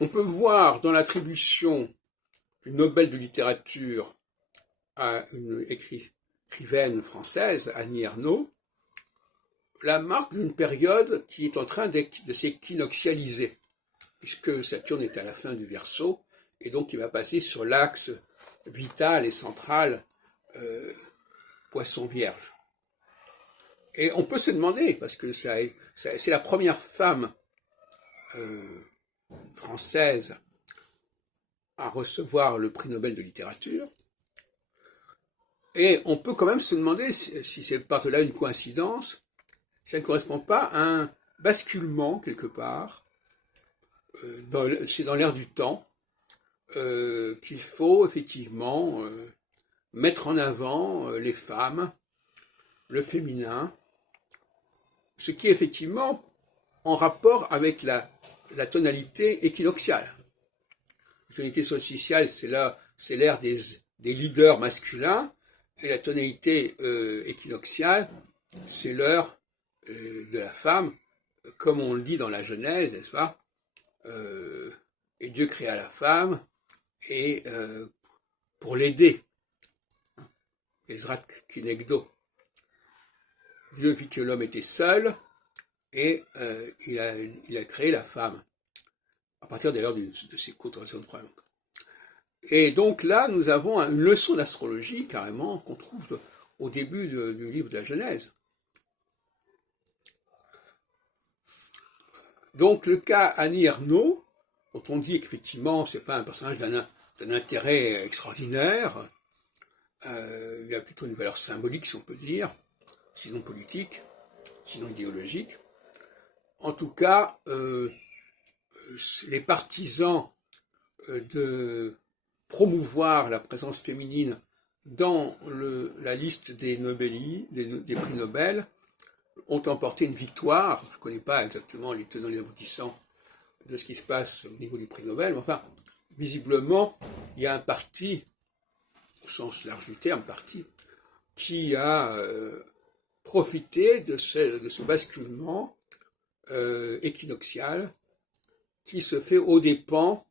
On peut voir dans l'attribution du Nobel de littérature à une écrivaine française, Annie Ernaux, la marque d'une période qui est en train de s'équinoxialiser, puisque Saturne est à la fin du Verseau, et donc il va passer sur l'axe vital et central Poisson Vierge. Et on peut se demander, parce que c'est la première femme française à recevoir le prix Nobel de littérature, et on peut quand même se demander si c'est par-delà une coïncidence, si ça ne correspond pas à un basculement quelque part, c'est dans l'air du temps, qu'il faut effectivement mettre en avant les femmes, le féminin, ce qui est effectivement en rapport avec la tonalité équinoxiale. La tonalité solsticiale, c'est l'ère des leaders masculins, et la tonalité équinoxiale, c'est l'heure de la femme, comme on le dit dans la Genèse, n'est-ce pas? Et Dieu créa la femme, et pour l'aider, Ezrat Kinegdo. Dieu vit que l'homme était seul, et il a créé la femme, à partir d'ailleurs de ses quotations de problèmes. Et donc là, nous avons une leçon d'astrologie, carrément, qu'on trouve au début du livre de la Genèse. Donc le cas Annie Ernaux, dont on dit qu'effectivement, c'est pas un personnage d'un intérêt extraordinaire, il a plutôt une valeur symbolique, si on peut dire, sinon politique, sinon idéologique. En tout cas, les partisans de promouvoir la présence féminine dans la liste des prix Nobel ont emporté une victoire. Je ne connais pas exactement les tenants et les aboutissants de ce qui se passe au niveau du prix Nobel, mais enfin, visiblement, il y a un parti, au sens large du terme, parti, qui a profité de ce basculement équinoxial qui se fait aux dépens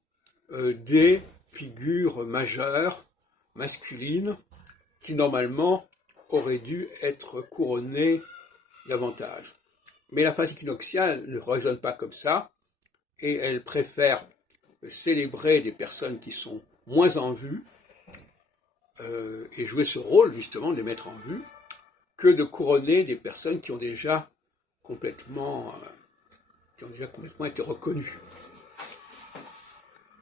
des figures majeures, masculines, qui normalement auraient dû être couronnées davantage. Mais la phase équinoxiale ne raisonne pas comme ça, et elle préfère célébrer des personnes qui sont moins en vue, et jouer ce rôle justement de les mettre en vue, que de couronner des personnes qui ont déjà complètement été reconnues.